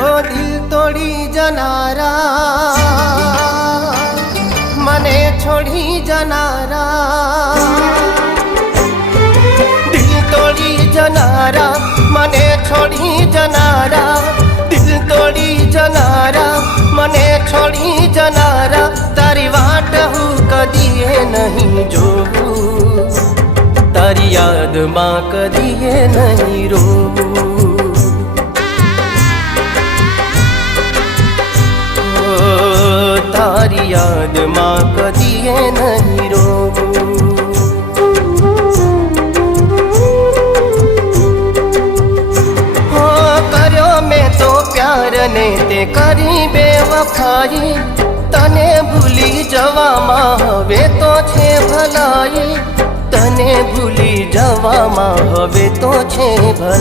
ओ दिल तोड़ी जनारा मने छोड़ी जनारा, दिल तोड़ी जनारा मने छोड़ी जनारा, दिल तोड़ी जनारा मने छोड़ी जनारा। तारी वाट हूँ कदिए नहीं जोऊं, तारी याद मां कदिए नहीं रोऊं। तारी याद मां कदिए नहीं रोऊं। हो कर्यो मैं तो प्यार ने ते करी बेवफाई, तने भूली जवामां हवे तो छे भलाई, तने भूली जवामां हवे तो छे भलाई।